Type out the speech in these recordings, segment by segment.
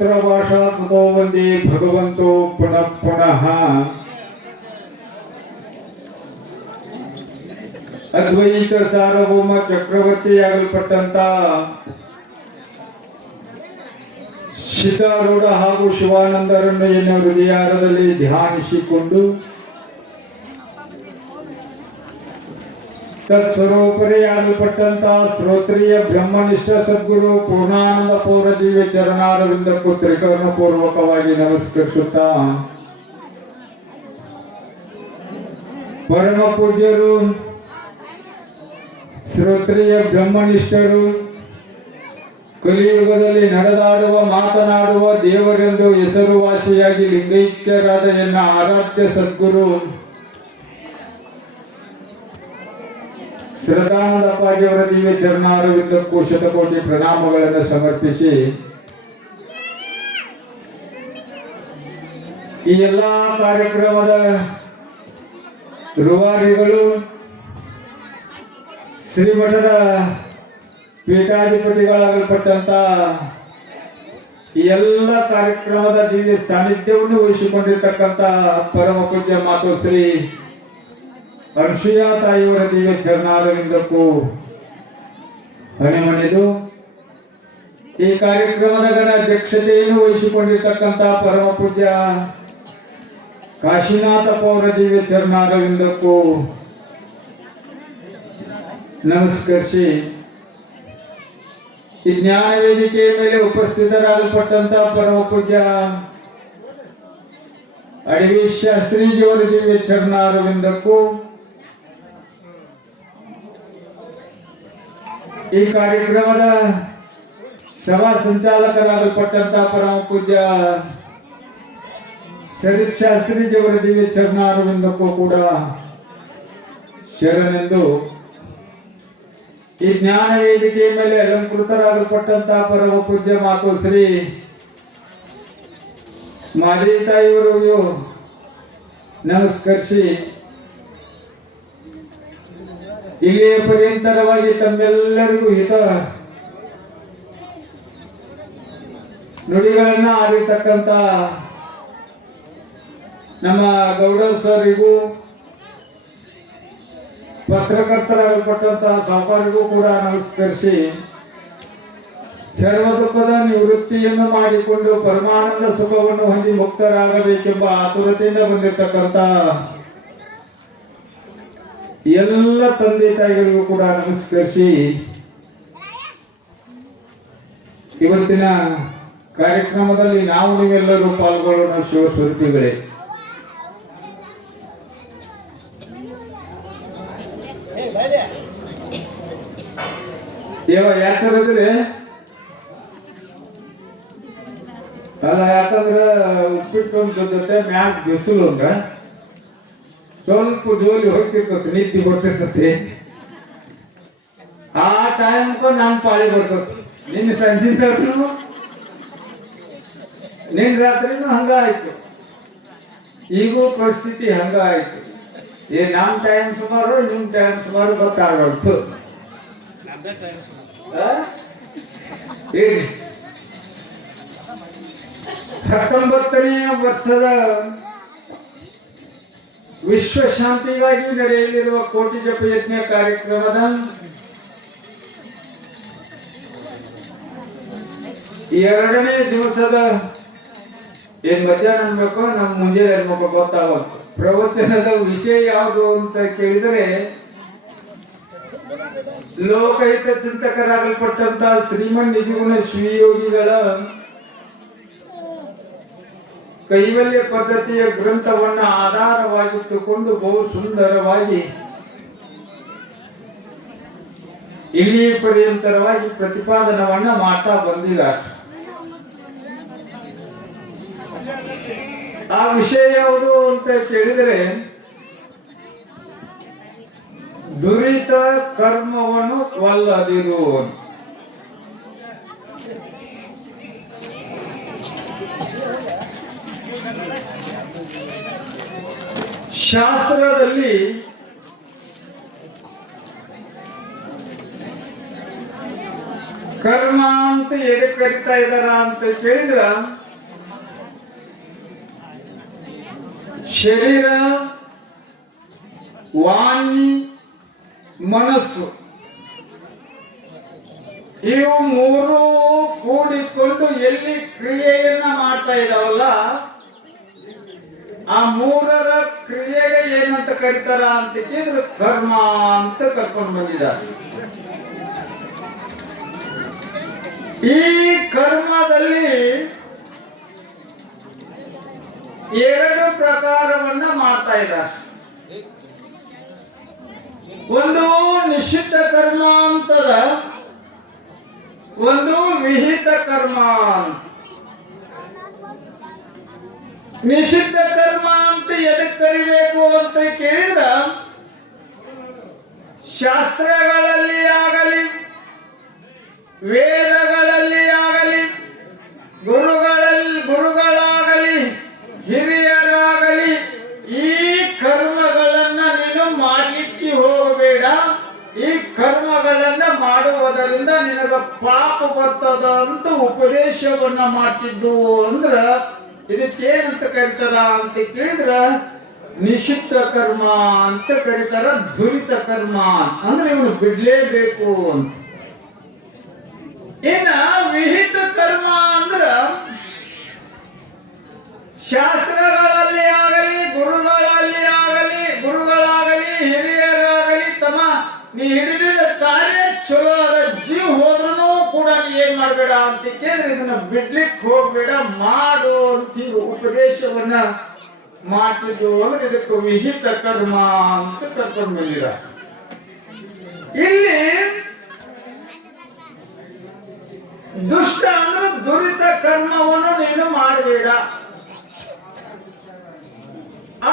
सूत्रभाषा ततो वन्दे भगवन्तो पुनः पुनः ಅದ್ವೈತ ಸಾರ್ವಭೌಮ ಚಕ್ರವರ್ತಿಯಾಗಲ್ಪಟ್ಟಂತ ಸಿದ್ಧಾರೂಢ ಹಾಗೂ ಶಿವಾನಂದರನ್ನು ಎನ್ನ ಹೃದಯದಲ್ಲಿ ಧ್ಯಾನಿಸಿಕೊಂಡು ತತ್ಸ್ವರೂಪರಿಯಾಗಲ್ಪಟ್ಟಂತ ಶ್ರೋತ್ರಿಯ ಬ್ರಹ್ಮನಿಷ್ಠ ಸದ್ಗುರು ಪೂರ್ಣಾನಂದ ಪೌರ ದಿವ್ಯ ಚರಣಾರವಿಂದಕ್ಕೂ ತ್ರಿಕರ್ಣ ಪೂರ್ವಕವಾಗಿ ನಮಸ್ಕರಿಸುತ್ತಾ ಪರಮ ಪೂಜ್ಯರು ಶ್ರೋತ್ರಿಯ ಬ್ರಹ್ಮನಿಷ್ಠರು ಕಲಿಯುಗದಲ್ಲಿ ನಡೆದಾಡುವ ಮಾತನಾಡುವ ದೇವರೆಂದು ಹೆಸರುವಾಸಿಯಾಗಿ ಲಿಂಗೈಕ್ಯರಾದ ಎನ್ನ ಆರಾಧ್ಯ ಸದ್ಗುರು ಶ್ರದ್ಧಾನಂದಪ್ಪಾಜಿಯವರ ದಿವ್ಯ ಚರಣಾರವಿಂದಕ್ಕೂ ಶತಕೋಟಿ ಪ್ರಣಾಮಗಳನ್ನು ಸಮರ್ಪಿಸಿ ಈ ಎಲ್ಲಾ ಕಾರ್ಯಕ್ರಮದ ರೂವಾರಿಗಳು ಶ್ರೀಮಠದ ಪೀಠಾಧಿಪತಿಗಳಾಗಲ್ಪಟ್ಟಂತ ಈ ಎಲ್ಲ ಕಾರ್ಯಕ್ರಮದ ದಿವ್ಯ ಸಾನ್ನಿಧ್ಯವನ್ನು ವಹಿಸಿಕೊಂಡಿರ್ತಕ್ಕಂಥ ಪರಮ ಪೂಜ್ಯ ಮಾತು ಶ್ರೀ ಅನಸೂಯ ತಾಯಿಯವರ ದಿವ್ಯ ಚರಣಾರವಿಂದಕ್ಕೂ ಹಣಿಮಣಿದು ಈ ಕಾರ್ಯಕ್ರಮದ ಗಣ ಅಧ್ಯಕ್ಷತೆಯನ್ನು ವಹಿಸಿಕೊಂಡಿರ್ತಕ್ಕಂಥ ಪರಮ ಪೂಜ್ಯ ಕಾಶಿನಾಥಪ್ಪ ಅವರ ದಿವ್ಯ ಚರಣಾರವಿಂದಕ್ಕೂ ನಮಸ್ಕರಿಸಿ ಈ ಜ್ಞಾನ ವೇದಿಕೆಯ ಮೇಲೆ ಉಪಸ್ಥಿತರಾಗಲ್ಪಟ್ಟಂತ ಪರಮ ಪೂಜ್ಯ ಅಡವಿ ಶಾಸ್ತ್ರೀಜಿಯವರ ದಿವ್ಯ ಚರಣಾರವಿಂದಕ್ಕೂ ಈ ಕಾರ್ಯಕ್ರಮದ ಸಭಾ ಸಂಚಾಲಕರಾಗಲ್ಪಟ್ಟಂತ ಪರಮ ಪೂಜ್ಯ ಸರಿತ್ ಶಾಸ್ತ್ರೀಜಿಯವರ ದಿವ್ಯ ಚರಣಾರವಿಂದಕ್ಕೂ ಕೂಡ ಶರಣೆಂದು ಈ ಜ್ಞಾನ ವೇದಿಕೆಯ ಮೇಲೆ ಅಲಂಕೃತರಾಗಲ್ಪಟ್ಟಂತಹ ಪರಮ ಪೂಜ್ಯ ಮಾತು ಶ್ರೀ ಮಾದೇವಿ ತಾಯಿಯವರಿಗೂ ನಮಸ್ಕರಿಸಿ ಇಲ್ಲಿಯ ಪರ್ಯಂತರವಾಗಿ ತಮ್ಮೆಲ್ಲರಿಗೂ ಹಿತ ನುಡಿಗಳನ್ನ ಆಡಿರ್ತಕ್ಕಂಥ ನಮ್ಮ ಗೌಡ ಸರಿಗೂ ಪತ್ರಕರ್ತರಾಗಲ್ಪಟ್ಟಂತಹ ಸಾಹುಕಾರರಿಗೂ ಕೂಡ ನಮಸ್ಕರಿಸಿ ಸರ್ವ ದುಃಖದ ನಿವೃತ್ತಿಯನ್ನು ಮಾಡಿಕೊಂಡು ಪರಮಾನಂದ ಸುಖವನ್ನು ಹೊಂದಿ ಮುಕ್ತರಾಗಬೇಕೆಂಬ ಆತುರತೆಯಿಂದ ಬಂದಿರತಕ್ಕಂಥ ಎಲ್ಲ ತಂದೆ ತಾಯಿಗಳಿಗೂ ಕೂಡ ನಮಸ್ಕರಿಸಿ ಇವತ್ತಿನ ಕಾರ್ಯಕ್ರಮದಲ್ಲಿ ನಾವು ನೀವೆಲ್ಲರೂ ಪಾಲ್ಗೊಳ್ಳೋಣ ಶಿವಸ್ವರೂಪಿಗಳೇ. ಯಾಕಂದ್ರೆ ಅಲ್ಲ ಯಾಕಂದ್ರೆ ಉಪ್ಪಿಟ್ಟು ಒಂದು ಜೊತೆ ಮ್ಯಾಕ್ ಬಿಸಿಲು ಅಂದ್ರ ಸ್ವಲ್ಪ ಜೋಲಿ ಹೋಗ್ತಿರ್ತತಿ, ನಿದ್ದೆ ಬರ್ತಿರ್ತತಿ. ಆ ಟೈಮ್ಗೂ ನಮ್ ಪಾಳಿ ಬರ್ತತಿ. ನಿನ್ನ ಸಂಜಿನ ನಿನ್ ರಾತ್ರಿನೂ ಹಂಗ ಆಯ್ತು, ಈಗೂ ಪರಿಸ್ಥಿತಿ ಹಂಗ ಆಯ್ತು. ನಮ್ ಟೈಮ್ ಸುಮಾರು ನಿಮ್ ಟೈಮ್ ಸುಮಾರು ಗೊತ್ತಾಗೋಯ್ತು. 19ನೇ ವರ್ಷದ ವಿಶ್ವ ಶಾಂತಿಗಾಗಿ ನಡೆಯಲಿರುವ ಕೋಟಿ ಜಪ ಯಜ್ಞ ಕಾರ್ಯಕ್ರಮದ 2ನೇ ದಿವಸದ ಏನ್ ಮಧ್ಯಾಹ್ನ ಅನ್ಬೇಕು ನಮ್ ಮುಂಜಾನೆ ಅನ್ಬೇಕು ಗೊತ್ತಾಗಬೇಕು. ಪ್ರವಚನದ ವಿಷಯ ಯಾವುದು ಅಂತ ಕೇಳಿದರೆ ಲೋಕಹಿತ ಚಿಂತಕರಾಗಲ್ಪಟ್ಟಂತ ಶ್ರೀಮನ್ ನಿಜಗುಣ ಶ್ರೀಯೋಗಿಗಳ ಕೈವಲ್ಯ ಪದ್ಧತಿಯ ಗ್ರಂಥವನ್ನ ಆಧಾರವಾಗಿಟ್ಟುಕೊಂಡು ಬಹು ಸುಂದರವಾಗಿ ಇಳಿ ಪರ್ಯಂತರವಾಗಿ ಪ್ರತಿಪಾದನವನ್ನ ಮಾಡ್ತಾ ಬಂದಿದ್ದಾರೆ. ಆ ವಿಷಯ ಯಾವುದು ಅಂತ ಕೇಳಿದರೆ ದುರಿತ ಕರ್ಮವನ್ನು ಕೊಲ್ಲದಿರು. ಶಾಸ್ತ್ರದಲ್ಲಿ ಕರ್ಮ ಅಂತ ಅಂತ ಎದಕ್ಕೆ ಕರಿತಾ ಇದಾರ ಅಂತ ಕೇಳಿದ್ರ ಶರೀರ, ವಾಣಿ, ಮನಸ್ಸು ಇವು ಮೂರು ಕೂಡಿಕೊಂಡು ಎಲ್ಲಿ ಕ್ರಿಯೆಯನ್ನ ಮಾಡ್ತಾ ಇದಾವಲ್ಲ ಆ ಮೂರರ ಕ್ರಿಯೆಗೆ ಏನಂತ ಕರೀತಾರ ಅಂತ ಕೇಳಿದ್ರೆ ಕರ್ಮ ಅಂತ ಕರ್ಕೊಂಡು ಬಂದಿದ್ದಾರೆ. ಈ ಕರ್ಮದಲ್ಲಿ ಎರಡು ಪ್ರಕಾರವನ್ನ ಮಾಡ್ತಾ ಇದ್ದಾರೆ. ಒಂದು ನಿಷಿದ್ಧ ಕರ್ಮ ಅಂತದ, ಒಂದು ವಿಹಿತ ಕರ್ಮ ಅಂತ. ನಿಷಿದ್ಧ ಕರ್ಮ ಅಂತ ಎದಕ್ಕೆ ಕರಿಬೇಕು ಅಂತ ಕೇಳಿದ್ರ ಶಾಸ್ತ್ರಗಳಲ್ಲಿ ಆಗಲಿ, ವೇದಗಳಲ್ಲಿ ಆಗಲಿ, ಗುರುಗಳಾಗಲಿ, ಹಿರಿಯರಾಗಲಿ ಈ ಕರ್ಮಗಳನ್ನ ನೀನು ಮಾಡ್ಲಿಕ್ಕೆ ಹೋಗಬೇಡ. ಈ ಕರ್ಮಗಳನ್ನ ಮಾಡುವುದರಿಂದ ನಿನಗ ಪಾಪ ಬರ್ತದ ಅಂತ ಉಪದೇಶವನ್ನ ಮಾಡ್ತಿದ್ದು ಅಂದ್ರ ಇದಕ್ಕೇನಂತ ಕರೀತಾರ ಅಂತ ಕೇಳಿದ್ರ ನಿಷಿದ್ಧ ಕರ್ಮ ಅಂತ ಕರೀತಾರ. ದುರಿತ ಕರ್ಮ ಅಂದ್ರೆ ಇವನು ಬಿಡ್ಲೇಬೇಕು ಅಂತ. ಇನ್ನ ವಿಹಿತ ಕರ್ಮ ಅಂದ್ರ ಶಾಸ್ತ್ರಗಳಲ್ಲಿ ಆಗಲಿ, ಗುರುಗಳಾಗಲಿ, ಹಿರಿಯರಾಗಲಿ ತಮ್ಮ ನೀ ಹಿಡಿದಿದ್ದ ಕಾರ್ಯ ಚಲೋ ಅದ, ಜೀವ ಹೋದ್ರೂ ಕೂಡ ನೀ ಏನ್ ಮಾಡ್ಬೇಡ ಅಂತ ಕೇಳಿದ್ರೆ ಇದನ್ನ ಬಿಡ್ಲಿಕ್ಕೆ ಹೋಗ್ಬೇಡ, ಮಾಡು ಅಂತ ಉಪದೇಶವನ್ನ ಮಾಡ್ತಿದ್ದು ಅಂದ್ರೆ ಇದಕ್ಕೆ ವಿಹಿತ ಕರ್ಮ ಅಂತ ಕರ್ಕೊಂಡು ಬಂದಿರ. ಇಲ್ಲಿ ದುಷ್ಟ ಅಂದ್ರೆ ದುರಿತ ಕರ್ಮವನ್ನು ನೀನು ಮಾಡಬೇಡ.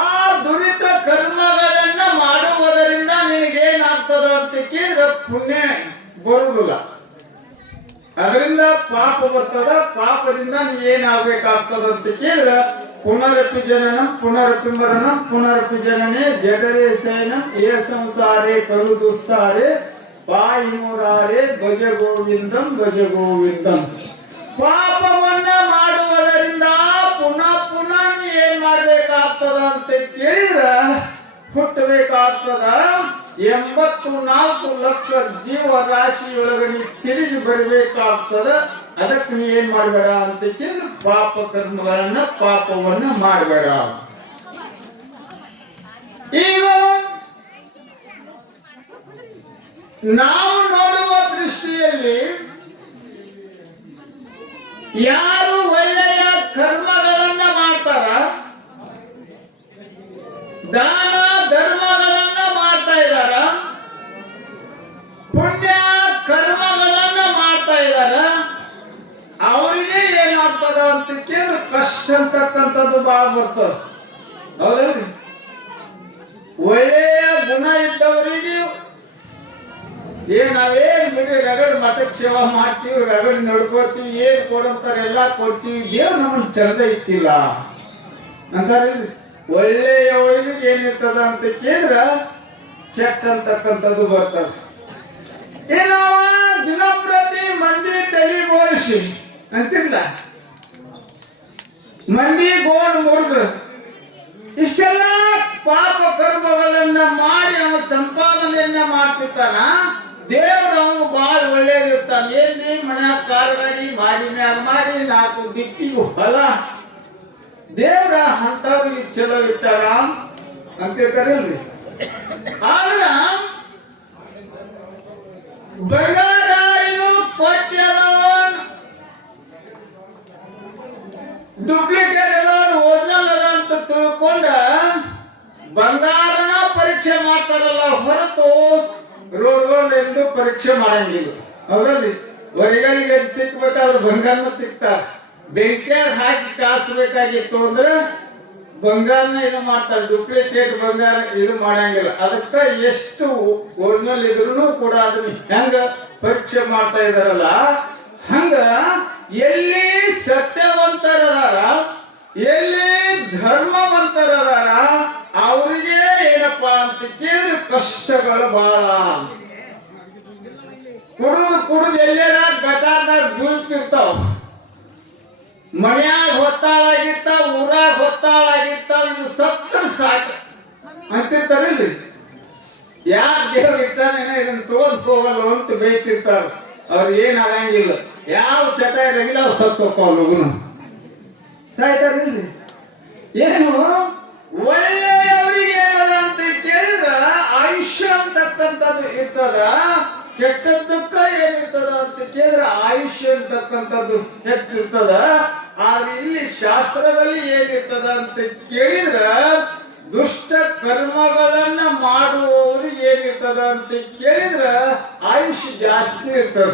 ಆ ದುರಿತ ಕರ್ಮಗಳನ್ನ ಮಾಡುವುದರಿಂದ ನಿನಗೇನಾಗ್ತದ ಅಂತ ಕೇಳಿದ್ರೆ ಪುಣ್ಯ ಬರುವುದಿಲ್ಲ, ಅದರಿಂದ ಪಾಪ ಬರ್ತದ. ಪಾಪದಿಂದ ನೀ ಏನಾಗ್ಬೇಕಾಗ್ತದ ಅಂತ ಕೇಳಿದ್ರೆ ಪುನರಪಿ ಜನನಂ ಪುನರಪಿ ಮರಣಂ ಪುನರಪಿ ಜನನೇ ಜಠರೇ ಶಯನಂ ಏ ಸಂಸಾರೇ ಕರು ದುಸ್ತಾರೆ ಪಾಯಿ ಮುರಾರೆ ಭಜ ಗೋವಿಂದಂ ಭಜ ಗೋವಿಂದಂ. ಪಾಪವನ್ನ ಮಾಡುವುದರಿಂದ ಪುನಃ ನೀ ಏನ್ ಮಾಡ್ಬೇಕಾಗ್ತದ ಅಂತ ಕೇಳಿದ್ರ ಹುಟ್ಟಬೇಕಾಗ್ತದ. 84 ಲಕ್ಷ ಜೀವರಾಶಿಯೊಳಗಡೆ ತಿರುಗಿ ಬರಬೇಕಾಗ್ತದ. ಅದಕ್ಕೆ ನೀ ಏನ್ ಮಾಡಬೇಡ ಅಂತ ಕೇಳಿದ್ರೆ ಪಾಪವನ್ನ ಮಾಡಬೇಡ. ಈಗ ನಾವು ನೋಡುವ ದೃಷ್ಟಿಯಲ್ಲಿ ಯಾರು ಒಳ್ಳೆಯ ಕರ್ಮಗಳನ್ನ ಮಾಡ್ತಾರ, ದಾನ ಧರ್ಮಗಳನ್ನ ಮಾಡ್ತಾ ಇದ್ದಾರ, ಪುಣ್ಯ ಕರ್ಮಗಳನ್ನ ಮಾಡ್ತಾ ಇದ್ದಾರ, ಅವರಿಗೆ ಏನಾಗ್ತದ ಅಂತ ಕೇಳಿದ್ರೆ ಕಷ್ಟ ಅಂತಕ್ಕಂಥದ್ದು ಬಹಳ ಬರ್ತದ. ಹೌದಲ್ರಿ? ಒಳ್ಳೆಯ ಗುಣ ಇದ್ದವರಿಗೆ ನಾವೇನ್ ಬಿಡಿ ರಗಡ್ ಮಠಕ್ಕೆ ಸೇವಾ ಮಾಡ್ತೀವಿ, ರಗಡ್ ನಡ್ಕೋತೀವಿ, ಏನ್ ಕೊಡಂತಾರೆ ಎಲ್ಲ ಕೊಡ್ತೀವಿ, ದೇವ್ರು ನಮ್ಮನ್ನ ಚಂದ ಇತ್ತಿಲ್ಲ ಅಂತಾರೆ. ಒಳ್ಳೆಯವರಿಗೆ ಏನಿರ್ತದ ಅಂತ ಕೇಳಿದ್ರ ಕೆಟ್ಟ ಅಂತಕ್ಕಂಥದ್ದು ಬರ್ತದೆ. ಏನವ ದಿನಪ್ರತಿ ಮಂದಿ ತಲೆ ಬೋಳಿಸಿ ಅಂತಿಲ್ಲ, ಮಂದಿ ಗೋಣ್ ಮುರಿದು ಇಷ್ಟೆಲ್ಲ ಪಾಪ ಕರ್ಮಗಳನ್ನ ಮಾಡಿ ಅವನ ಸಂಪಾದನೆಯನ್ನ ಮಾಡ್ತಿರ್ತಾನ. ದೇವ್ರು ಅವನು ಬಹಳ ಒಳ್ಳೇದಿರ್ತಾನೆ. ಏನ್ರಿ ಮನ್ಯಾಗ ಕಾರ್ ಗಾಡಿ ಮಾಡಿ ಮ್ಯಾಗ ಮಾಡಿ 4 ದಿಕ್ಕಿಗೂ ಹೊಲ, ದೇವ್ರ ಅಂತವ್ರಿಗೆ ಚಲೋ ಇಟ್ಟಾರ ಅಂತಿರ್ತಾರಲ್ರಿ. ಆದ್ರ ಬಂಗಾರ ಇದು ಕೊಟ್ಟ್ಯದ, ಡೂಪ್ಲಿಕೇಟ್ ಅದ, ಒರಿಜಿನಲ್ ಅದ ಅಂತ ತಿಳ್ಕೊಂಡ ಬಂಗಾರನ ಪರೀಕ್ಷೆ ಮಾಡ್ತಾರಲ್ಲ ಹೊರತು ರೋಡ್ಗಳನ್ನೆಂದು ಪರೀಕ್ಷೆ ಮಾಡಂಗಿಲ್ಲ. ಹೌದಲ್ರಿ? ಹೊರಗಲಿಗೆ ತಿಕ್ಬೇಕಾದ್ರೆ ಬಂಗಾರನ ತಿಕ್ತಾರ. ಬೆಂಕಿಯಾಗ ಹಾಕಿ ಕಾಸಬೇಕಾಗಿತ್ತು ಅಂದ್ರೆ ಬಂಗಾರನ ಇದು ಮಾಡ್ತಾರೆ, ಡೂಪ್ಲಿಕೇಟ್ ಬಂಗಾರ ಇದು ಮಾಡಂಗಿಲ್ಲ. ಅದಕ್ಕ ಎಷ್ಟು ಒರಿಜಿನಲ್ ಇದ್ರೂ ಕೂಡ ಅದನ್ನ ಹೆಂಗ ಪರೀಕ್ಷೆ ಮಾಡ್ತಾ ಇದಾರಲ್ಲ, ಹಂಗ ಎಲ್ಲಿ ಸತ್ಯವಂತರದಾರ, ಎಲ್ಲಿ ಧರ್ಮವಂತರದಾರ ಅವರಿಗೆ ಏನಪ್ಪಾ ಅಂತ ಕೇಳಿದ್ರೆ ಕಷ್ಟಗಳು ಬಹಳ. ಕುಡಿದು ಎಲ್ಲಾರ ಗಟಾರ್ದಾಗ ಬೀಳ್ತಿದ್ರು ಹೋಗಿರ್ತಾವ, ಮನ್ಯಾಗ ಹೊತ್ತಾಳಾಗಿರ್ತಾವ, ಊರಾಗ ಹೊತ್ತಾಳಾಗಿರ್ತಾವ. ಇದು ಸತ್ತರ ಸಾಕು ಅಂತಿರ್ತಾರಿಲ್ರಿ. ಯಾಕೆ ದೇವ್ರು ಇಟ್ಟಾನೇನ ಇದನ್ನ ತಗೊಂಡ್ ಹೋಗಲ್ಲ ಅಂತ ಬೈತಿರ್ತಾರ. ಅವ್ರಿಗೆ ಏನಾಗಂಗಿಲ್ಲ, ಯಾವ ಚಟ ಇರಂಗಿಲ್ಲ, ಅವ್ರು ಸತ್ತು ಹೋಗ್ತಾವ ಲಗುನು ಸಾಯ್ತಾರಿಲ್ರಿ. ಏನು ಒಳ್ಳೆಯವರಿಗೆ ಏನದ ಅಂತ ಕೇಳಿದ್ರ ಆಯುಷ್ಯ ಅಂತಕ್ಕಂಥದ್ದು ಇರ್ತದ, ಕೆಟ್ಟದ್ದಕ್ಕ ಏನಿರ್ತದ ಅಂತ ಕೇಳಿದ್ರೆ ಆಯುಷ್ಯ ಅಂತಕ್ಕಂಥದ್ದು ಹೆಚ್ಚಿರ್ತದ. ಆದ್ರೆ ಇಲ್ಲಿ ಶಾಸ್ತ್ರದಲ್ಲಿ ಏನಿರ್ತದ ಅಂತ ಕೇಳಿದ್ರ ದುಷ್ಟ ಕರ್ಮಗಳನ್ನ ಮಾಡುವವರಿಗೆ ಏನಿರ್ತದ ಅಂತ ಕೇಳಿದ್ರ ಆಯುಷ್ಯ ಜಾಸ್ತಿ ಇರ್ತದ.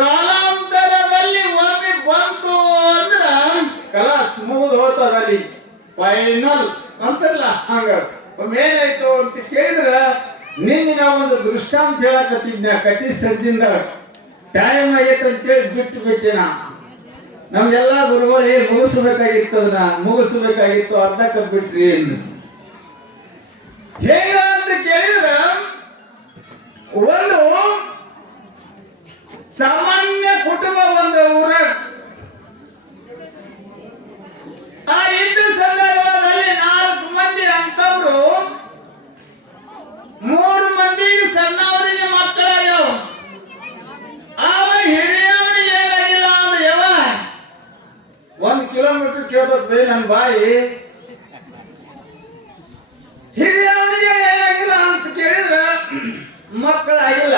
ಕಾಲಾಂತರದಲ್ಲಿ ಒಮ್ಮೆ ಬಂತು ಅಂದ್ರ ಕಲಾಸ್ ಮುಗಿದು ಹೋಗ್ತದಲ್ಲಿ, ಫೈನಲ್ ಅಂತಲ್ಲ. ಹಂಗ ಏನಾಯ್ತು ಅಂತ ಕೇಳಿದ್ರ ನಿನ್ನ ಒಂದು ದೃಷ್ಟಾಂತ ಹೇಳಕತ್ತಿದ್ನ, ಕತಿ ಸಜ್ಜಿಂದ ಟೈಮ್ ಆಗೈತೆ ಅಂತೇಳಿ ಬಿಟ್ಟಿನ. ನಮ್ಗೆಲ್ಲ ಗುರುಗಳು ಮುಗಿಸ್ಬೇಕಾಗಿತ್ತು, ಅದನ್ನ ಮುಗಿಸ್ಬೇಕಾಗಿತ್ತು, ಅರ್ಧಕ್ಕೆ ಬಿಟ್ರಿ. ಹೇಗ ಅಂತ ಕೇಳಿದ್ರ ಒಂದು ಸಾಮಾನ್ಯ ಕುಟುಂಬ ಒಂದು ಊರ, ಆ ಇದ್ದ ಸಂದರ್ಭದಲ್ಲಿ 4 ಮಂದಿ ಅಂತವ್ರು, 3 ಮಂದಿಗೆ ಸಣ್ಣವರಿಗೆ ಮಕ್ಕಳಾಗ್ಯಾವ. ಆವ ಹಿರಿಯವನಿಗೆ ಏನಾಗಿಲ್ಲ ಅಂದ್ರೆ ಯಾವ 1 ಕಿಲೋಮೀಟರ್ ಕೇಳ್ತದೆ ನನ್ನ ಬಾಯಿ. ಹಿರಿಯವನಿಗೆ ಏನಾಗಿಲ್ಲ ಅಂತ ಕೇಳಿದ್ರ ಮಕ್ಕಳಾಗಿಲ್ಲ.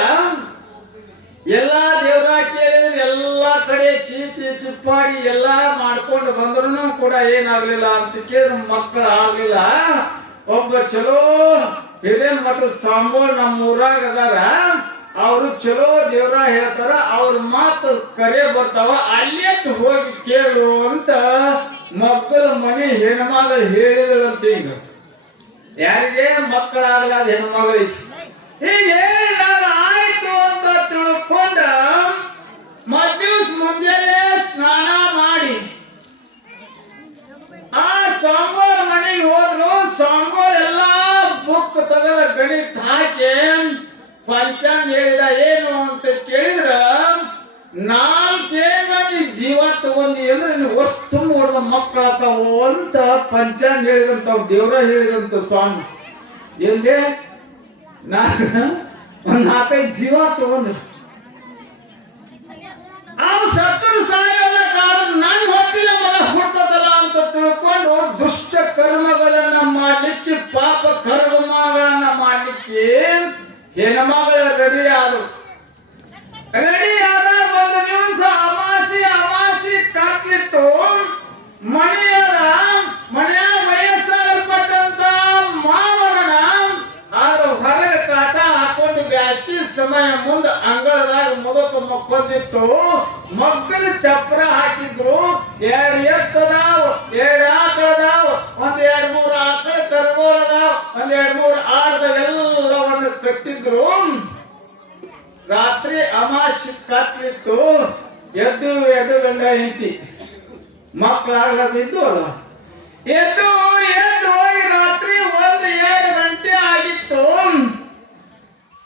ಎಲ್ಲಾ ದೇವರ ಕೇಳಿದ್ರೆ ಎಲ್ಲಾ ಕಡೆ ಚೀಟಿ ಚಿಪ್ಪಾಡಿ ಎಲ್ಲಾ ಮಾಡ್ಕೊಂಡು ಬಂದ್ರು ಕೂಡ ಏನಾಗ್ಲಿಲ್ಲ ಅಂತ ಕೇಳಿದ್ರೆ ಮಕ್ಕಳು ಆಗ್ಲಿಲ್ಲ. ಒಬ್ಬ ಚಲೋ ಹಿರಿಯ ಮಠದ ಸ್ವಾಮಿಗಳು ನಮ್ಮ ಊರಾಗ ಅದಾರ, ಅವರು ಚಲೋ ದೇವ್ರ ಹೇಳ್ತಾರ, ಅವ್ರ ಮಾತು ಕರೆ ಬರ್ತಾವ, ಅಲ್ಲೇ ಹೋಗಿ ಕೇಳು ಅಂತ ಮಕ್ಕಳ ಮನೆ ಹೆಣ್ಮಗಳು ಹೇಳಿದ್ರಂತ. ಈಗ ಯಾರಿಗೆ ಮಕ್ಕಳಾಗಲಾದ ಹೆಣ್ಮಗಳಿಗೆ ಹೀಗೆ ಹೇಳಿದಾಗ ಆಯ್ತು ಅಂತ ತಿಳ್ಕೊಂಡ ಮಧ್ಯಾಹ್ನ ಮುಂಜಾನೆ ಸ್ನಾನ ಮಾಡಿ ಆ ಸ್ವಾಮಿಗಳ ಮನೆಗೆ ಹೋದ್ರು. ಸ್ವಾಮಿಗಳು ಎಲ್ಲಾ ಬುಕ್ ತೆಗೆದ ಗಣಿತ ಹಾಕಿ ಪಂಚಾಂಗ ಹೇಳಿದ. ಏನು ಅಂತ ಕೇಳಿದ್ರ 4 ಮಂದಿ ಜೀವ ತಗೊಂಡಿ ಅಂದ್ರೆ ನೀನು ವಸ್ತು ನೋಡಿದ ಮಕ್ಕಳಾಕವು ಅಂತ ಪಂಚಾಂಗ ಹೇಳಿದಂತ ದೇವ್ರ ಹೇಳಿದಂತ ಸ್ವಾಮಿ. ಏನ್ಗೆ ಒಂದ್ 4-5 ಜೀವ ತಗೊಂಡ್ರು. ಅವು ಸತ್ತರು ಸಾಯಲ್ಲ, ಕಾರಣ ನನ್ ಹೊತ್ತಿನ ಮಗ ಹುಟ್ಟದಲ್ಲ ಅಂತ ತಿಳ್ಕೊಂಡು ದುಷ್ಟ ಕರ್ಮಗಳನ್ನ ಮಾಡ್ಲಿಕ್ಕೆ, ಪಾಪ ಕರ್ಮಗಳನ್ನ ಮಾಡ್ಲಿಕ್ಕೆ ಹೆಣ್ಮಗಳು ರೆಡಿ ಆದ್ರು. ರೆಡಿ ಆದಾಗ ಒಂದು ದಿವಸ ಅಮಾಸಿ ಕಟ್ಲಿತ್ತು. ಮನೆಯ ವಯಸ್ಸಾಗಲ್ಪಟ್ಟಂತ ಮಾವನ ಆದ್ರೆ ಹೊರಗೆ ಕಾಟ ಹಾಕೊಂಡು ಬ್ಯಾಸಿ ಸಮಯ ಮುಂದೆ ಅಂಗಳದಾಗ ಮುದಕ ಮಕ್ಕೊಂದಿತ್ತು. ಮಗ್ಗನ ಚಪ್ರ ಹಾಕಿದ್ರು. 2 ಎತ್ತದಾವ, 2 ಆಕಳದಾವ, 1-2-3 ಆಕಳ ಕರುಗಳದಾವ, 1-2-3 ಆಡದವೆಲ್ಲವನ್ನು ಕಟ್ಟಿದ್ರು. ರಾತ್ರಿ ಅಮಾಸಿ ಕತ್ಲಿತ್ತು. ಎದ್ದು ಗಂಡ ಹೆಂಡತಿ ಮಕ್ಕಳಾಗ್ಲದಿದ್ದು ಅಲ್ಲ, ಎದ್ದು ಹೋಗಿ ರಾತ್ರಿ 1-2 ಗಂಟೆ ಆಗಿತ್ತು.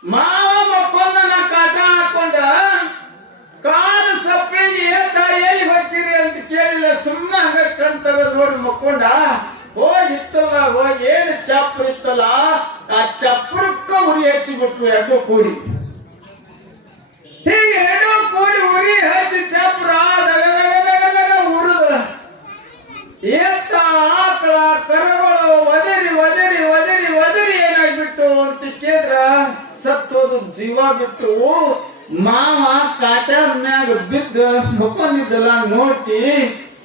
ಮಾವ ಮಕ್ಕೊಂದನ ಕಾಟ ಹಾಕೊಂಡ ಕಾಲು ಸಪ್ಪಿಗೆ ಎಲ್ಲಿ ಹೋಗ್ತೀರಿ ಅಂತ ಕೇಳಿಲ್ಲ. ಸುಮ್ಮನೆ ಹಂಗ ಕಣ್ ತೆಗೆದು ನೋಡಿ ಮಕ್ಕೊಂಡ. ಹೋಗಿತ್ತಲ್ಲ, ಹೋಗಿ ಏನು ಚಪ್ರ ಇತ್ತಲ್ಲ ಆ ಚಪ್ರಕ್ಕ ಉರಿ ಹಚ್ಚಿಬಿಟ್ರು 2 ಕೂಡಿ. ಹೀಗೆ 2 ಕೂಡಿ ಉರಿ ಹಚ್ಚಿ ಚಪ್ರ ದಗ ಉರಿದ ಎತ್ತ ಆಕಳ ಕರುಗಳು ಒದರಿ ಏನಾಗ್ಬಿಟ್ಟು ಅಂತ ಕೇಳಿದ್ರ ಸತ್ತೋದು, ಜೀವ ಬಿಟ್ಟು. ಮಾವ ಕಾಟ ಮ್ಯಾಗ ಬಿದ್ದ ಮಕ್ಕೊಂಡಿದ್ದಲ್ಲ ನೋಡ್ತಿ.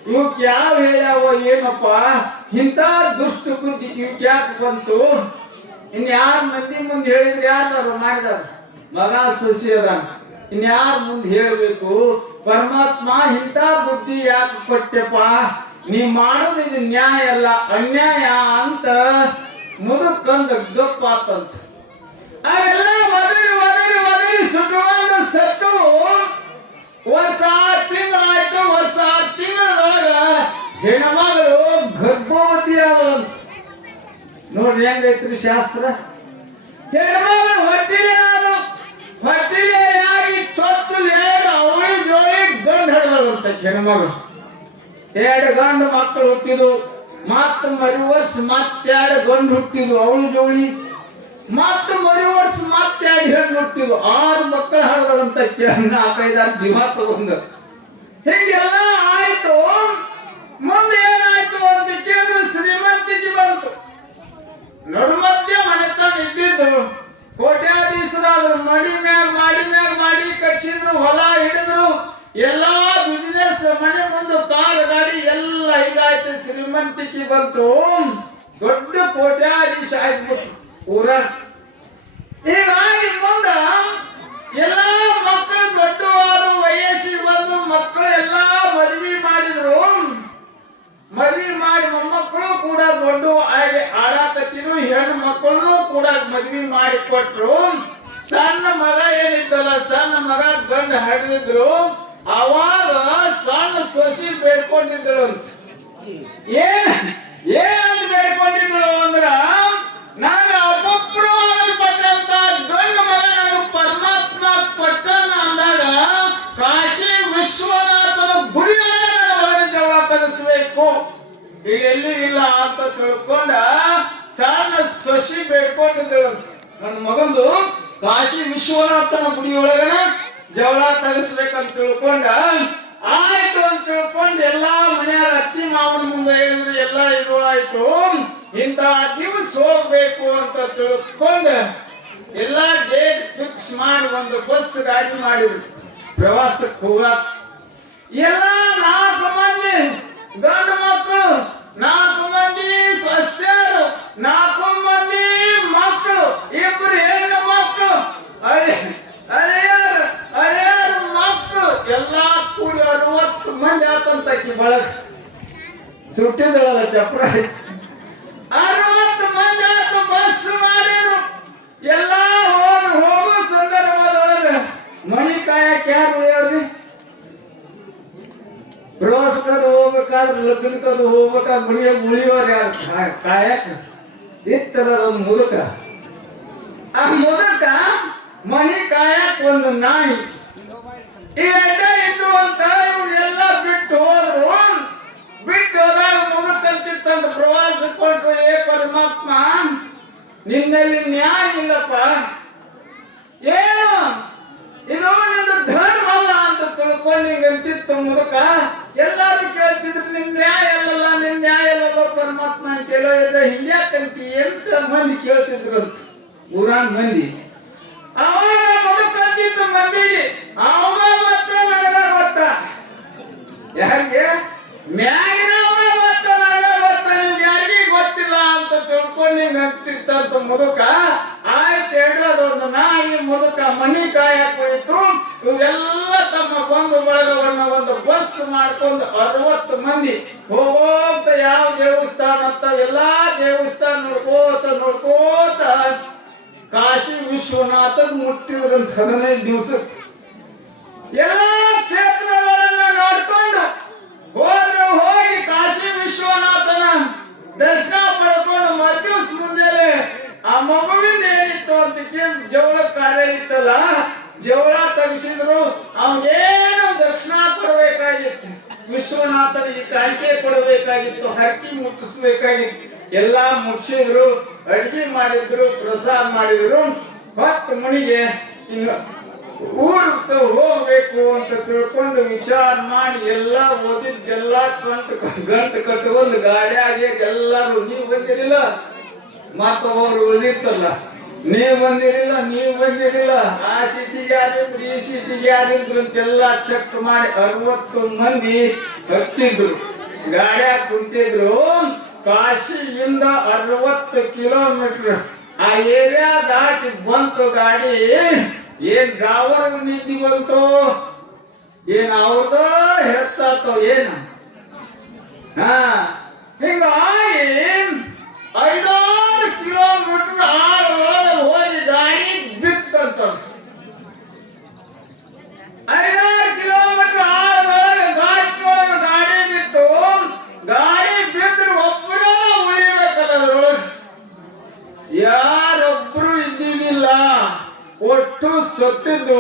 ಇವಕ್ ಯಾವ ಹೇಳ್ಯಾವ ಏನಪ್ಪ ಇಂಥ ದುಷ್ಟ ಬುದ್ಧಿ ಇವಕ್ ಯಾಕೆ ಬಂತು? ಇನ್ಯಾರ ಮಂದಿ ಮುಂದೆ ಹೇಳಿದ್ರೆ ಯಾರು ಮಾಡಿದಾರ? ಮಗ ಸೊಸಿ ಅದ, ಇನ್ಯಾರ ಮುಂದೆ ಹೇಳ್ಬೇಕು? ಪರಮಾತ್ಮ ಇಂಥ ಬುದ್ಧಿ ಯಾಕೆ ಕೊಟ್ಟೆಪ್ಪ? ನೀ ಮಾಡೋದು ಇದು ನ್ಯಾಯ ಅಲ್ಲ, ಅನ್ಯಾಯ ಅಂತ ಮುದುಕಂದ ಗಪ್ಪಾತಂತ. ಅವೆಲ್ಲ ಒದರಿ ಸುಟ್ಟುಕೊಂಡು ಸತ್ತು 1 ತಿಂಗಳಾಯ್ತು. 1 ತಿಂಗಳೊಳಗ ಹೆಣ್ಮಗಳು ಗರ್ಭವತಿ ಆದಂತ. ನೋಡ್ರಿ ಹೆಂಗೈತ್ರಿ ಶಾಸ್ತ್ರ. ಹೆಣ್ಮಗಳು ಹೊಟ್ಟಿಲೆ ಆಗಿ ಚೊಚ್ಚಲು 2 ಅವಳಿ ಜೋಳಿ ಗಂಡು ಹಿಡಿದಳು. ಅಂತ ಹೆಣ್ಮಗಳು. 2 ಗಂಡು ಮಕ್ಕಳು ಹುಟ್ಟಿದ್ವು. ಮತ್ತ ಮರು ವರ್ಷ ಮತ್ತೆರಡು ಗಂಡು ಹುಟ್ಟಿದ್ವು, ಅವಳು ಜೋಳಿ. ಮತ್ತ ಮರು ವರ್ಷ ಮತ್ತೆರಡು ಹೆಣ್ಣು ಹುಟ್ಟಿದ್ವು, 6 ಮಕ್ಕಳು ಹಳದಳಂತ 4-5 ಜೀವ ತಗೊಂಡು. ಹೀಗೆಲ್ಲ ಆಯ್ತು. ಮುಂದೆ ಏನಾಯ್ತು ಅಂತ ಕೇಳಿದ್ರೆ ಶ್ರೀಮಂತಿಗೆ ಬಂತು. ನಡುಮಧ್ಯ ಮನೆತನ ಇದ್ದಿದ್ದು, ಕೋಟ್ಯಾಧೀಶರಾದ್ರು. ಮಾಡಿ ಕಟ್ಸಿದ್ರು, ಹೊಲ ಹಿಡಿದ್ರು, ಎಲ್ಲಾ ಬಿಸಿನೆಸ್, ಮನೆ ಮುಂದೆ ಕಾರು ಗಾಡಿ ಎಲ್ಲ ಹೀಗಾಯ್ತು. ಶ್ರೀಮಂತಿಕೆ ಬಂತು, ದೊಡ್ಡ ಕೋಟ್ಯಾಧೀಶ ಆಗ್ಬಿಟ್ಟು ಊರ. ಹೀಗಾಗಿ ಮುಂದ ಎಲ್ಲಾ ಮಕ್ಕಳು ದೊಡ್ಡವಾದ ವಯಸ್ಸಿಗೆ ಬಂದು ಮಕ್ಕಳು ಎಲ್ಲಾ ಮದುವೆ ಮಾಡಿದ್ರು. ಮದುವೆ ಮಾಡಿ ಮೊಮ್ಮಕ್ಕಳು ಕೂಡ ದೊಡ್ಡ ಆಗಿ ಆಡಾಕತ್ತಿದ್ರು. ಹೆಣ್ಣು ಮಕ್ಕಳನ್ನು ಕೂಡ ಮದುವೆ ಮಾಡಿ ಕೊಟ್ರು. ಸಣ್ಣ ಮಗ ಏನಿದ್ದಲ್ಲ, ಸಣ್ಣ ಮಗ ಗಂಡು ಹಡಿದ್ರು. ಅವಾಗ ಸಣ್ಣ ಸೊಸಿ ಬೇಡ್ಕೊಂಡಿದ್ರು ಅಂತ. ಏನಂತ ಬೇಡ್ಕೊಂಡಿದ್ರು ಅಂದ್ರ, ನನಗ ಒಬ್ಬೊಬ್ರು ಪಟ್ಟಂತ ಗಂಡು ಮಗ ನನಗೆ ಪರಮಾತ್ಮ ಕೊಟ್ಟನ ಅಂದಾಗ ಕಾಶಿ ವಿಶ್ವನಾಥನ ಗುಡಿ ಜಗಳ ತರಿಸ್ಬೇಕು, ಎಲ್ಲಿ ಇಲ್ಲ ಅಂತ ತಿಳ್ಕೊಂಡ ಸಣ್ಣ ಸೊಸಿ ಬೇಡ್ಕೊಂಡಿದ್ರು ಅಂತ. ನನ್ನ ಮಗಂದು ಕಾಶಿ ವಿಶ್ವನಾಥನ ಗುಡಿ ಒಳಗನ ಜಗಳ ತರಿಸ್ಬೇಕಂತ ತಿಳ್ಕೊಂಡ. ಆಯ್ತು ಅಂತ ತಿಳ್ಕೊಂಡು ಎಲ್ಲಾ ಮನೆಯಾಗ ಅತ್ತಿ ಮಾವನ ಮುಂದೆ ಹೇಳಿದ್ರು. ಎಲ್ಲ ಇದು ಆಯ್ತು, ಇಂತ ದಿವಸ ಹೋಗ್ಬೇಕು ಅಂತ ತಿಳ್ಕೊಂಡ ಎಲ್ಲಾ ಡೇಟ್ ಫಿಕ್ಸ್ ಮಾಡಿ ಒಂದು ಬಸ್ ಗಾಡಿ ಮಾಡಿದ್ರು ಪ್ರವಾಸಕ್ಕೆ ಹೋಗಕ್. ಎಲ್ಲ 4 ಮಂದಿ ಗಂಡು ಮಕ್ಕಳು, 4 ಮಂದಿ ಸ್ವಸ್ಥರು, 4 ಮಂದಿ ಮಕ್ಕಳು, 2 ಹೆಣ್ಣು ಮಕ್ಕಳು, ಅಳಿಯರು ಮಕ್ಕಳು, ಎಲ್ಲಾ ಕೂಡಿ 60 ಮಂದಿ ಆತಂತಕ್ಕಿ ಬಳಗ ಸುಟ್ಟಿದಳಲ್ಲ ಚಪ್ರ. 60 ಮಂದಿ ಆತ ಬಸ್ ಮಾಡಿದ್ರು. ಎಲ್ಲ ಹೋಗೋ ಸಂದರ್ಭದೊಳಗೆ ಮಣಿ ಕಾಯಕ್ ಯಾರು ಉಳಿಯವ್ರಿ? ಪ್ರವಾಸಕ್ಕದು ಹೋಗ್ಬೇಕಾದ್ರೆ, ಲಗ್ನಕ್ಕದು ಹೋಗ್ಬೇಕಾದ್ರೆ ಮಣಿಯಾಗ ಉಳಿಯೋರು ಯಾರು ಕಾಯಕ್? ಇತ್ತದ ಒಂದು ಮುದುಕ. ಆ ಮುದುಕ ಮಣಿ ಕಾಯಕ್ ಒಂದು ನಾಯಿ. ಇವೆಲ್ಲ ಇದ್ದು ಅಂತ ಇವನ್ನೆಲ್ಲ ಬಿಟ್ಟು ಹೋದ್ರು. ಬಿಟ್ಟು ಹೋದಾಗ ಮುದುಕಂತಿತ್ತಂದು ಪ್ರವಾಸಕ್ಕೆ ಕೊಟ್ರು. ಏ ಪರಮಾತ್ಮ, ನಿನ್ನಲ್ಲಿ ನ್ಯಾಯ ಇಲ್ಲಪ್ಪ, ಏನು ಇದು ನಿಂದು ಧರ್ಮ ಅಲ್ಲ ಅಂತ ತಿಳ್ಕೊಂಡು ಹಿಂಗಂತಿತ್ತು ಮುದುಕ. ಎಲ್ಲಾರು ಕೇಳ್ತಿದ್ರು, ನಿನ್ ನ್ಯಾಯ ಅಲ್ಲಲ್ಲ, ನಿನ್ ನ್ಯಾಯ ಅಲ್ಲಲ್ಲ ಪರಮಾತ್ಮ ಅಂತ ಹೇಳೋ. ಹಿಂಗ್ಯಾಕಂತಿ ಎಂತ ಮಂದಿ ಕೇಳ್ತಿದ್ರು ಅಂತ ಊರಾನ್ ಮಂದಿ. ಅವಾಗ ಮುದುಕಂತಿತ್ತು ಮಂದಿಗೆ, ಅವಾಗ ಗೊತ್ತ ನನಗ ಗೊತ್ತ. ಯಾರಿಗೆ? ಮ್ಯಾಗಿನ ಗೊತ್ತ, ನನಗ ಗೊತ್ತ, ನಿಮ್ಗೆ ಯಾರಿಗೂ ಗೊತ್ತಿಲ್ಲ ಅಂತ ತಿಳ್ಕೊಂಡು ಹಿಂಗಂತಿತ್ತಂತ ಮುದುಕ. ಆಯ್ತು ಹೇಳು, ಅದೊಂದು ನಾಯಿ ಮುದುಕ ಮನಿ ಕಾಯಕ್ ಹೋಯ್ತು. ಇವೆಲ್ಲ ತಮ್ಮ ಬಂಧು ಬಳಗವನ್ನ ಒಂದು ಬಸ್ ಮಾಡ್ಕೊಂಡು 60 ಮಂದಿ ಹೋಗೋತ ಯಾವ ದೇವಸ್ಥಾನ ಅಂತ ಎಲ್ಲಾ ದೇವಸ್ಥಾನ ನೋಡ್ಕೋತ ಕಾಶಿ ವಿಶ್ವನಾಥನ್ ಮುಟ್ಟಿದ್ರಂತ. 15 ದಿವಸ ಎಲ್ಲ ಕ್ಷೇತ್ರಗಳನ್ನ ನೋಡ್ಕೊಂಡು ಹೋಗಿ ಕಾಶಿ ವಿಶ್ವನಾಥನ ದರ್ಶನ ಪಡ್ಕೊಂಡು ಮರುದಿವ್ಸ ಮುಂಜಾನೆ ಆ ಮಗುವಿಂದ ಏನಿತ್ತು ಅಂತ ಕೇಳಿ ಜವಳ ಕಾರ್ಯ ಇತ್ತಲ್ಲ, ಜವಳ ತೆಗಿಸಿದ್ರು. ಅವನೇನು ದಕ್ಷಿಣ ಕೊಡಬೇಕಾಗಿತ್ತು, ವಿಶ್ವನಾಥನಿಗೆ ಕಾಣಿಕೆ ಕೊಡಬೇಕಾಗಿತ್ತು, ಹರಕಿ ಮುಟ್ಟಿಸ್ಬೇಕಾಗಿತ್ತು. ಎಲ್ಲಾ ಮುಟ್ಟಿಸಿದ್ರು, ಅಡಿಗೆ ಮಾಡಿದ್ರು, ಪ್ರಸಾದ ಮಾಡಿದ್ರು. 10 ಮಣಿಗೆ ಇನ್ನು ಊರಿಗೆ ಹೋಗ್ಬೇಕು ಅಂತ ತಿಳ್ಕೊಂಡು ವಿಚಾರ ಮಾಡಿ ಎಲ್ಲ ಓದಿದ್ದೆಲ್ಲ ಗಂಟು ಕಟ್ಕೊಂಡು ಗಾಡಿಯಾಗೆ ಎಲ್ಲರೂ ನೀವು ಬಂದಿರಲಿಲ್ಲ, ಮತ್ತೊಬ್ಬರು ಉಳಿದಿರ್ತಲ್ಲ, ನೀವು ಬಂದಿರಲಿಲ್ಲ, ಆ ಸಿಟಿಗೆ ಯಾರಿದ್ರು ಈ ಸಿಟಿಗೆ ಯಾರಿದ್ರು ಅಂತೆಲ್ಲ ಚೆಕ್ ಮಾಡಿ 60 ಮಂದಿ ಹತ್ತಿದ್ರು, ಗಾಡಿಯಾಗ ಕುಂತಿದ್ರು. ಕಾಶಿಯಿಂದ 60 ಕಿಲೋಮೀಟರ್ ಆ ಏರಿಯಾ ದಾಟಿ ಬಂತು ಗಾಡಿ. ಏನ್ ಡ್ರೈವರ್ ನಿದ್ದಿ ಬಂತು, ಏನ್ ಅವ್ರದೋ ಹೆಚ್ಚಾತೋ ಏನು. ಹಿಂಗಾಗಿ 5-6 ಕಿಲೋಮೀಟರ್ ಆಳದೊಳಗೆ ಹೋಗಿ ಗಾಡಿ ಬಿತ್ತಂತ. 5-6 ಕಿಲೋಮೀಟರ್ ಆಳದೊಳಗೆ ಗಾಡಿ ಬಿತ್ತು. ಗಾಡಿ ಬಿದ್ದರೆ ಒಬ್ಬರು ಉಳಿಬೇಕಲ್ಲ ಅದ್ರೊಳಗೆ, ಯಾರೊಬ್ರು ಇದ್ದಿದ್ದಿಲ್ಲ. ಒಟ್ಟು ಸತ್ತಿದ್ದು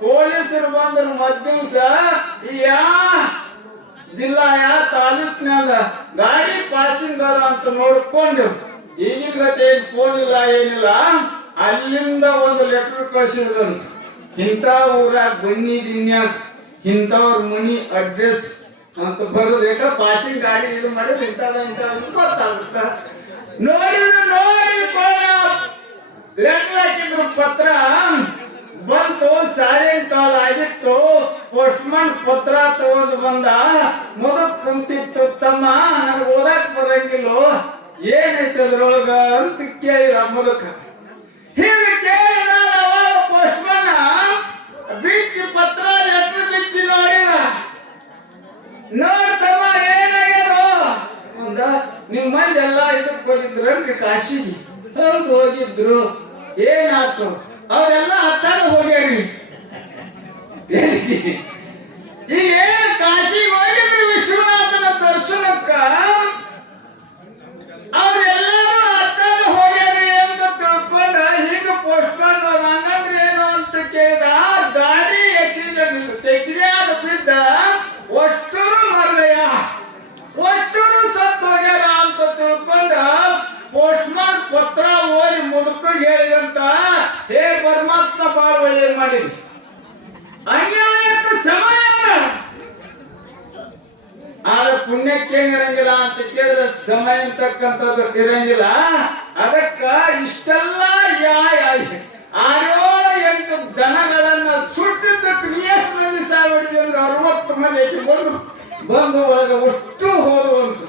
ಪೊಲೀಸರು ಬಂದ್ರು ಮಧ್ದಿವ್ಸ ಯಾ ಜಿಲ್ಲಾ ಯಾ ತಾಲೂಕಿನಾಗ ಗಾಡಿ ಪಾಸಿಂಗ್ ಅದ ಅಂತ ನೋಡ್ಕೊಂಡು ಈಗಿನ ಗತಿ ಏನ್ ಫೋನ್ ಇಲ್ಲ ಏನಿಲ್ಲ, ಅಲ್ಲಿಂದ ಒಂದು ಲೆಟರ್ ಕಳ್ಸಿದ್ರಂತ. ಇಂಥ ಊರಾಗ ಬನ್ನಿದಿನ್ಯಾಗ ಇಂಥವ್ರ ಮನಿ ಅಡ್ರೆಸ್ ಅಂತ ಬರೋದೇಕ ಪಾಸಿಂಗ್ ಗಾಡಿ ಇದು ಮಾಡಿದ್ರೆ ಇಂಥದ ಗೊತ್ತಾಗುತ್ತ. ನೋಡಿ ಲೆಟರ್ ಹಾಕಿದ್ರು, ಪತ್ರ ಬಂತು. ಸಾಯಂಕಾಲ ಆಗಿತ್ತು. ಪೋಸ್ಟ್ ಮ್ಯಾನ್ ಪತ್ರ ತಗೊಂಡು ಬಂದ. ಮೊದಲು ಕುಂತಿತ್ತು, ತಮ್ಮ ನನಗೆ ಓದಾಕ್ ಬರಂಗಿಲ್ಲೋ, ಏನೈತೆ ಅದ್ರೊಳಗ ಅಂತ ಕೇಳಿದ ಮೊದಕ. ಹೀಗೆ ಕೇಳಿದ ಪೋಸ್ಟ್ ಮ್ಯಾನ್ ಬಿಚ್ಚಿ ಪತ್ರ ಲೆಟರ್ ಬಿಚ್ಚಿ ನೋಡಿದ. ನೋಡ್ತಮ್ಮ ಏನಾಗ್ಯದು ಒಂದ, ನಿಮ್ ಮಂದಿ ಎಲ್ಲ ಇದಕ್ಕೆ ಹೋಗಿದ್ರನ್ರಿ ಕಾಶಿಗೆ? ಹೌದು ಹೋಗಿದ್ರು. ಏನಾಯ್ತು? ಅವರೆಲ್ಲ ಹತ್ತಾಗ ಹೋಗ್ಯಾರಿ. ಈಗ ಏನು ಕಾಶಿಗೆ ಹೋಗಿದ್ರಿ ವಿಶ್ವನಾಥನ ದರ್ಶನಕ್ಕ, ಅವ್ರೆಲ್ಲರೂ ಹತ್ತಾಗ ಹೋಗ್ಯಾರಿ ಅಂತ ತಿಳ್ಕೊಂಡ ಹೀಗ ಪೋಸ್ಟ್ ಮ್ಯಾನ್ ಹಂಗಂದ್ರೆ ಏನು ಅಂತ ಕೇಳಿದ. ಗಾಡಿ ಆಕ್ಸಿಡೆಂಟ್ ತೆಗ್ರಿಯಾಗ ಬಿದ್ದ, ಅಷ್ಟರು ಮರ್ಗಯ್ಯ, ಒಟ್ಟರು ಸತ್ತು ಹೋಗ್ಯಾರ ಅಂತ ತಿಳ್ಕೊಂಡ ಪೋಸ್ಟ್ ಮ್ಯಾನ್ ಪತ್ರ ಓದಿ ಮುದುಕ ಹೇಳಿದಂತ, ಹೇ ಪರಮಾತ್ಮ ಬಾಳುವ ಏನ್ ಮಾಡಿದ್ರಿ? ಅನ್ಯಾಯಕ್ಕೆ ಸಮಯ ಆದ್ರೆ ಪುಣ್ಯಕ್ಕೇನಿರಂಗಿಲ್ಲ ಅಂತ ಕೇಳಿದ್ರೆ ಸಮಯ ಅಂತಕ್ಕಂಥದ್ದು ಇರಂಗಿಲ್ಲ. ಅದಕ್ಕ ಇಷ್ಟೆಲ್ಲ 6-8 ದನಗಳನ್ನ ಸುಟ್ಟಿದ್ದಕ್ಕೆ ನೀ ಎಷ್ಟು ಮಂದಿ ಸಾವು ಹೊಡಿದೆ ಅಂದ್ರೆ 60 ಮಂದಿ ಬಂದು ಒಳಗೆ ಅಷ್ಟು ಹೋರುವಂತ.